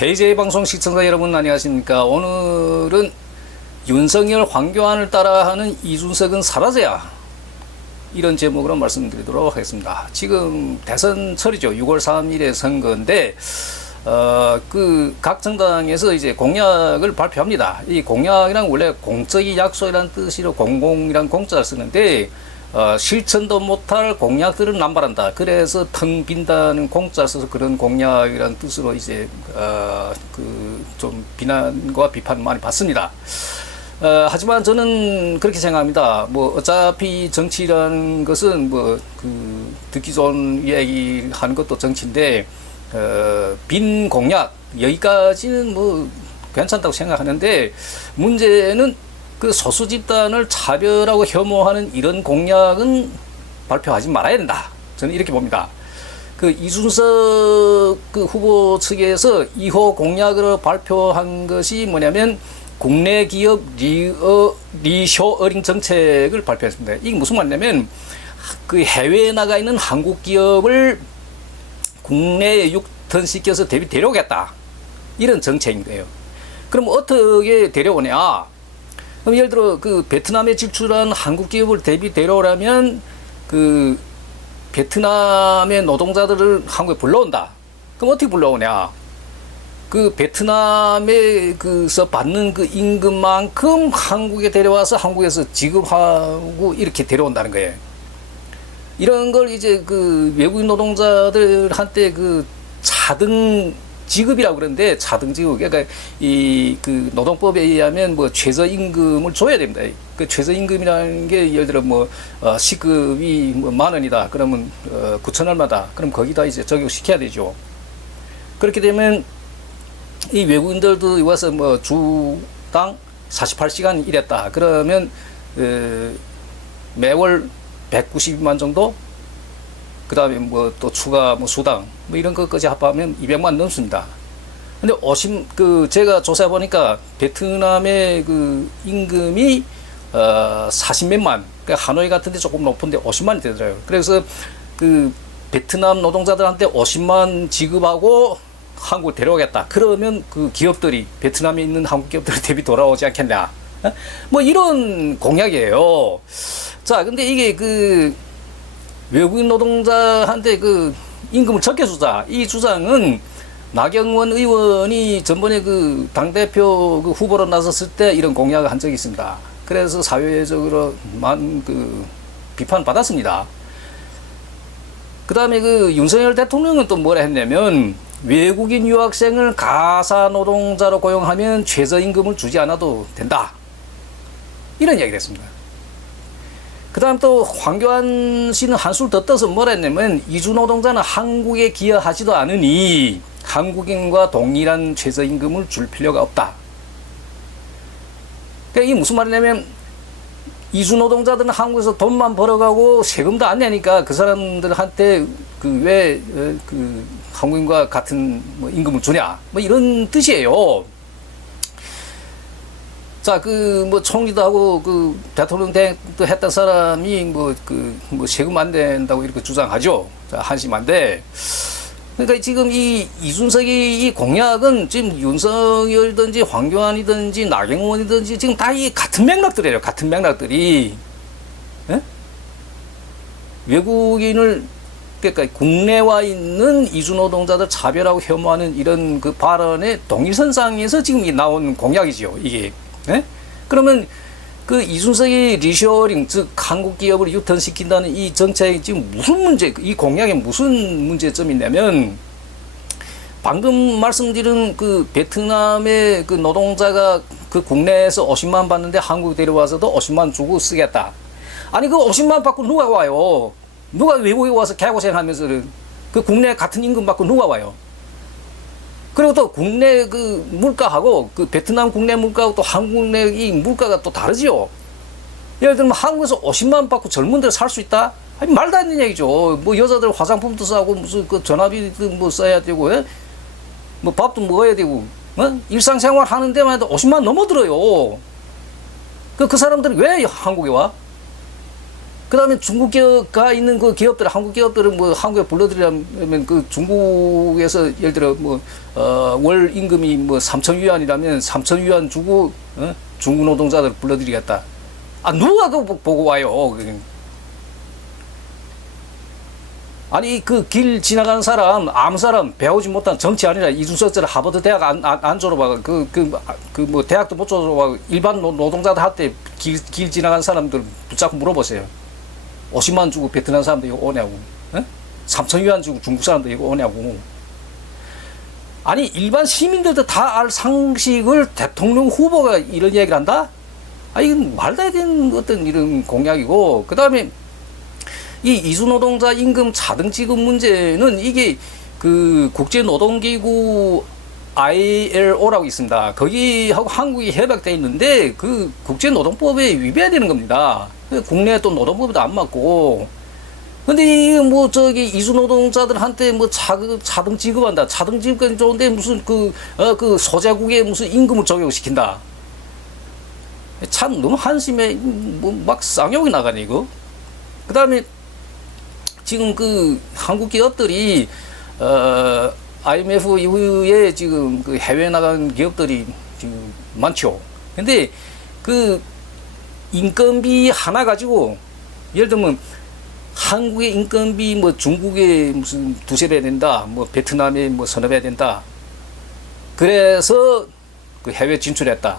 KJ 방송 시청자 여러분 안녕하십니까. 오늘은 윤석열 황교안을 따라하는 이준석은 사라져야, 이런 제목으로 말씀드리도록 하겠습니다. 지금 대선철이죠. 6월 3일에 선거인데 각 정당에서 이제 공약을 발표합니다. 이 공약이란 원래 공적인 약속이라는 뜻으로 공공이란 공자를 쓰는데 실천도 못할 공약들은 남발한다. 그래서 텅 빈다는 공자 써서 그런 공약이라는 뜻으로 이제 좀 비난과 비판을 많이 받습니다. 하지만 저는 그렇게 생각합니다. 뭐 어차피 정치라는 것은 듣기 좋은 이야기 하는 것도 정치인데 빈 공약 여기까지는 뭐 괜찮다고 생각하는데, 문제는 그 소수 집단을 차별하고 혐오하는 이런 공약은 발표하지 말아야 된다. 저는 이렇게 봅니다. 이준석 후보 측에서 2호 공약으로 발표한 것이 뭐냐면 국내 기업 리쇼어링 정책을 발표했습니다. 이게 무슨 말이냐면 해외에 나가 있는 한국 기업을 국내에 유턴시켜서 대비 데려오겠다. 이런 정책인 거예요. 그럼 어떻게 데려오냐? 그럼 예를 들어 베트남에 진출한 한국 기업을 대비 데려오려면 베트남의 노동자들을 한국에 불러온다. 그럼 어떻게 불러오냐? 베트남에서 받는 임금만큼 한국에 데려와서 한국에서 지급하고 이렇게 데려온다는 거예요. 이런 걸 이제 외국인 노동자들한테 차등 지급이라고 그러는데, 차등 지급, 그러니까 노동법에 의하면 최저임금을 줘야 됩니다. 최저임금이라는 게 예를 들어 시급이 10,000원이다. 그러면 9,000 얼마다. 그럼 거기다 이제 적용시켜야 되죠. 그렇게 되면 이 외국인들도 와서 주당 48시간 일했다. 그러면 매월 192만 정도? 그 다음에 또 추가 수당 이런 것까지 합하면 200만 넘습니다. 근데 제가 조사해 보니까 베트남의 임금이 40몇만, 그러니까 하노이 같은 데 조금 높은데 50만이 되더라고요. 그래서 베트남 노동자들한테 50만 지급하고 한국을 데려오겠다. 그러면 기업들이, 베트남에 있는 한국 기업들 대비 돌아오지 않겠냐. 이런 공약이에요. 자, 근데 이게 외국인 노동자한테 임금을 적게 주자. 이 주장은 나경원 의원이 전번에 당대표 후보로 나섰을 때 이런 공약을 한 적이 있습니다. 그래서 사회적으로 많은 비판 받았습니다. 그 다음에 윤석열 대통령은 또 뭐라 했냐면, 외국인 유학생을 가사 노동자로 고용하면 최저임금을 주지 않아도 된다. 이런 이야기를 했습니다. 그 다음 또 황교안 씨는 한술 더 떠서 뭐라 했냐면, 이주 노동자는 한국에 기여하지도 않으니 한국인과 동일한 최저임금을 줄 필요가 없다. 그러니까 이게 무슨 말이냐면, 이주 노동자들은 한국에서 돈만 벌어가고 세금도 안 내니까 그 사람들한테 왜 한국인과 같은 임금을 주냐, 이런 뜻이에요. 자, 총리도 하고, 대통령 대행도 했던 사람이, 세금 안 낸다고 이렇게 주장하죠. 자, 한심한데. 그러니까 지금 이준석이 이 공약은 지금 윤석열이든지 황교안이든지 나경원이든지 지금 다 같은 맥락들이에요. 같은 맥락들이. 예? 외국인을, 그러니까 국내와 있는 이주 노동자들 차별하고 혐오하는 이런 발언의 동일선상에서 지금 나온 공약이죠, 이게. 예? 그러면 이준석이 리쇼어링, 즉 한국 기업을 유턴시킨다는 이 정책이 지금 무슨 문제, 이 공약에 무슨 문제점이 있냐면, 방금 말씀드린 베트남의 노동자가 국내에서 50만 받는데 한국 데려와서도 50만 주고 쓰겠다. 아니 50만 받고 누가 와요? 누가 외국에 와서 개고생하면서 국내 같은 임금 받고 누가 와요? 그리고 또 국내 물가하고 베트남 국내 물가하고 또 한국 내 이 물가가 또 다르지요. 예를 들면 한국에서 50만 받고 젊은들 살 수 있다? 아니, 말도 안 되는 얘기죠. 여자들 화장품도 싸고 무슨 전화비도 써야 되고, 예? 밥도 먹어야 되고, 일상생활 하는 데만 해도 50만 넘어 들어요. 그 사람들이 왜 한국에 와? 그다음에 중국 기업가 있는 그 기업들, 한국 기업들은 뭐 한국에 불러들이려면 그 중국에서 예를 들어 뭐 월 임금이 뭐 3,000위안이라면 3,000위안 주고 중국 노동자들 불러들이겠다. 아 누가 그 보고 와요? 아니 그 길 지나가는 사람 아무 사람 배우지 못한 정치 아니라 이준석처럼 하버드 대학 안 졸업하고 그 뭐 대학도 못 졸업하고 일반 노동자들 할 때 길 지나가는 사람들 붙잡고 물어보세요. 50만 주고 베트남 사람들 이거 오냐고, 3,000위안 주고 중국 사람들 이거 오냐고. 아니 일반 시민들도 다 알 상식을 대통령 후보가 이런 이야기를 한다? 아 이건 말도 안 되는 어떤 이런 공약이고, 그 다음에 이 이주노동자 임금 차등 지급 문제는 이게 그 국제노동기구 ILO라고 있습니다. 거기하고 한국이 협약돼 있는데 그 국제노동법에 위배되는 겁니다. 국내 또 노동법에도 안 맞고. 근데 이게 뭐 저기 이주노동자들한테 뭐 차등 지급한다. 차등 지급까지 좋은데 무슨 그 소자국에 무슨 임금을 적용시킨다. 참 너무 한심해. 뭐 막 쌍욕이 나가네 이거. 그 다음에 지금 그 한국 기업들이 IMF 이후에 지금 그 해외 나간 기업들이 지금 많죠. 근데 그 인건비 하나 가지고 예를 들면 한국의 인건비 뭐 중국에 무슨 두세 배 된다, 뭐 베트남에 뭐 서너 배 된다. 그래서 그 해외 진출했다.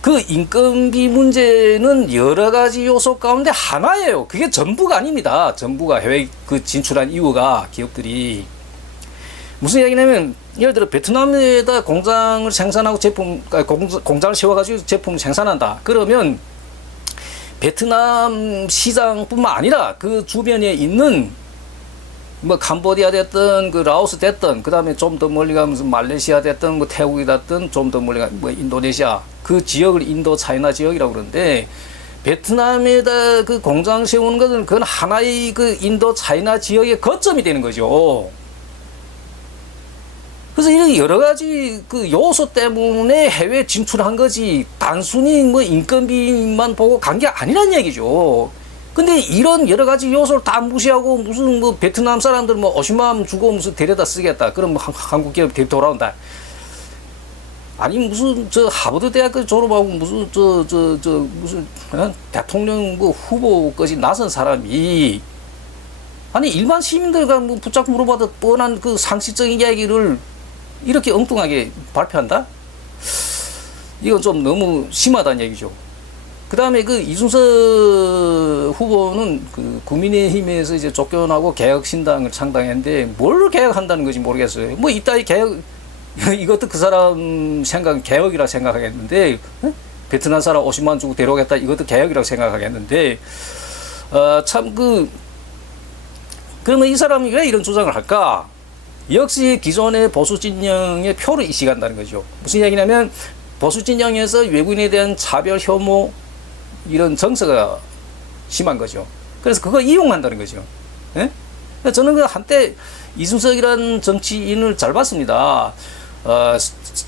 그 인건비 문제는 여러 가지 요소 가운데 하나예요. 그게 전부가 아닙니다. 전부가 해외 그 진출한 이유가 기업들이 무슨 얘기냐면 예를 들어 베트남에다 공장을 생산하고 공장을 세워가지고 제품을 생산한다. 그러면 베트남 시장뿐만 아니라 그 주변에 있는 뭐 캄보디아 됐든 그 라오스 됐든 그 다음에 좀 더 멀리 가면서 말레이시아 됐든 뭐 태국이 됐든 좀 더 멀리 가 뭐 인도네시아 그 지역을 인도 차이나 지역이라고 그러는데 베트남에다 그 공장 세우는 것은 그건 하나의 그 인도 차이나 지역의 거점이 되는 거죠. 그래서 이런 여러 가지 그 요소 때문에 해외 진출한 거지 단순히 뭐 인건비만 보고 간 게 아니란 얘기죠. 근데 이런 여러 가지 요소를 다 무시하고 무슨 뭐 베트남 사람들 뭐 50만 원 주고 무슨 데려다 쓰겠다. 그럼 뭐 한국 기업 데리고 돌아온다. 아니 무슨 저 하버드 대학까지 졸업하고 무슨 무슨 대통령 뭐 후보까지 나선 사람이 아니 일반 시민들과 뭐 붙잡고 물어봐도 뻔한 그 상식적인 이야기를 이렇게 엉뚱하게 발표한다? 이건 좀 너무 심하다는 얘기죠. 그 다음에 그 이준석 후보는 그 국민의힘에서 이제 쫓겨나고 개혁신당을 창당했는데 뭘 개혁한다는 건지 모르겠어요. 뭐 이따위 개혁, 이것도 그 사람 생각은 개혁이라 생각하겠는데, 베트남 사람 50만 주고 데려오겠다. 이것도 개혁이라고 생각하겠는데, 그러면 이 사람이 왜 이런 주장을 할까? 역시 기존의 보수 진영의 표를 이식한다는 거죠. 무슨 얘기냐면, 보수 진영에서 외국인에 대한 차별, 혐오, 이런 정서가 심한 거죠. 그래서 그거 이용한다는 거죠. 예? 저는 그 한때 이준석이라는 정치인을 잘 봤습니다.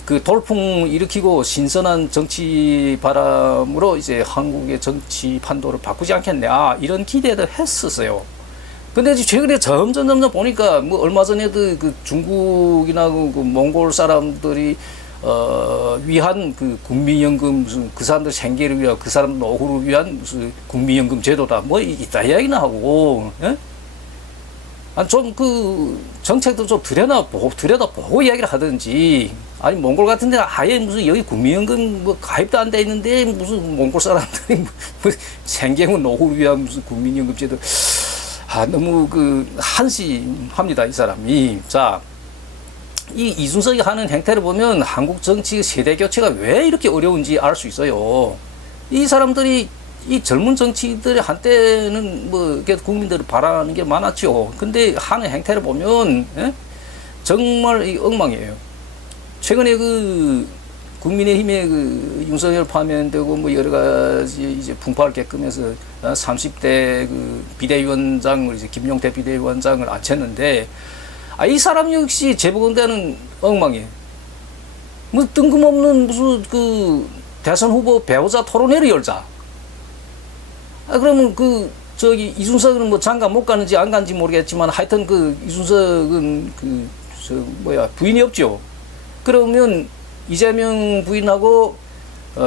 그 돌풍 일으키고 신선한 정치 바람으로 이제 한국의 정치 판도를 바꾸지 않겠냐 이런 기대도 했었어요. 근데 최근에 점점 보니까 뭐 얼마 전에도 그 중국이나 그 몽골 사람들이 위한 그 국민연금 무슨 그 사람들 생계를 위한 그 사람 노후를 위한 무슨 국민연금 제도다 뭐 이따 이야기나 하고, 예? 아니 좀 그 정책도 좀 들여다보고 이야기를 하든지 아니 몽골 같은 데는 아예 무슨 여기 국민연금 뭐 가입도 안 돼 있는데 무슨 몽골 사람들이 뭐 생계후 노후를 위한 무슨 국민연금 제도 너무 그 한심합니다 이 사람이. 자. 이 이준석이 하는 행태를 보면 한국 정치 세대 교체가 왜 이렇게 어려운지 알 수 있어요. 이 사람들이 이 젊은 정치인들이 한때는 뭐 국민들이 바라는 게 많았죠. 근데 하는 행태를 보면 정말 이 엉망이에요. 최근에 그 국민의힘에 그 윤석열 파면되고 뭐 여러 가지 이제 풍파를 겪으면서 30대 그 비대위원장을 이제 김용태 비대위원장을 앉혔는데. 이 사람 역시 재보건대는 엉망이에요. 뭐 뜬금없는 무슨 그 대선 후보 배우자 토론회를 열자. 그러면 그 저기 이준석은 뭐 장가 못 가는지 안 가는지 모르겠지만 하여튼 그 이준석은 그 저 뭐야 부인이 없죠. 그러면 이재명 부인하고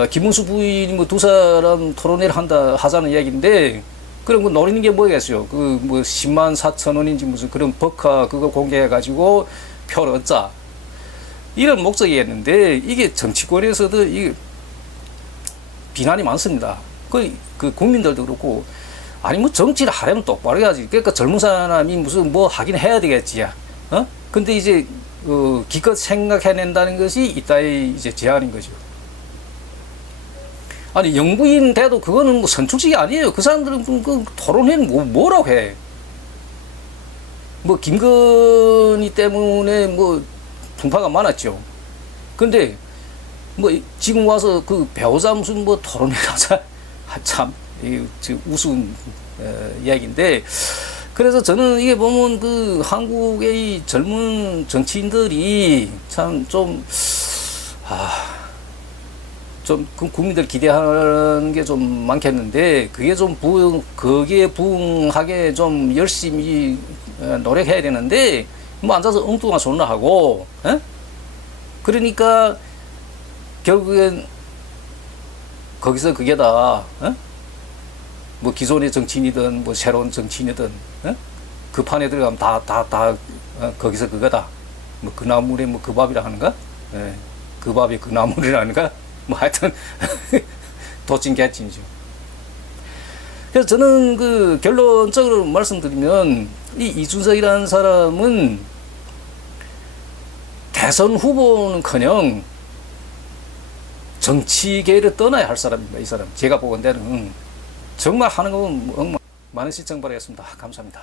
김문수 부인이 뭐 두 사람 토론회를 하자는 이야기인데 그럼 그 노리는 게 뭐겠어요? 그 뭐 10만 4천 원인지 무슨 그런 버카 그거 공개해 가지고 표를 얻자 이런 목적이었는데 이게 정치권에서도 이게 비난이 많습니다. 그 국민들도 그렇고 아니 뭐 정치를 하려면 똑바로 해야지. 그러니까 젊은 사람이 무슨 뭐 하긴 해야 되겠지. 근데 이제 기껏 생각해낸다는 것이 이따의 이제 제안인 거죠. 아니 영부인 돼도 그거는 뭐 선출직이 아니에요. 그 사람들은 그 토론회는 뭐라고 해. 뭐 김건희 때문에 뭐 풍파가 많았죠. 근데 뭐 지금 와서 그 배우자 무슨 뭐 토론회를 하자 참 이게 우스운 이야기인데 그래서 저는 이게 보면 그 한국의 젊은 정치인들이 참 좀 국민들 기대하는 게 좀 많겠는데 그게 좀 거기에 부응하게 좀 열심히 노력해야 되는데 뭐 앉아서 엉뚱한 소리나 하고 그러니까 결국엔 거기서 그게 다 뭐 기존의 정치인이든 뭐 새로운 정치인이든 그 판에 들어가면 다 거기서 그거다. 뭐 그 나물에 뭐 그 밥이라 하는가? 그 밥이 그 나물이라는가? 뭐 하여튼 도찐개찐이죠. 그래서 저는 그 결론적으로 말씀드리면 이 이준석이라는 사람은 대선 후보는커녕 정치계를 떠나야 할 사람입니다. 이 사람 제가 보건대는 정말 하는 건 많은 시청 바라겠습니다. 감사합니다.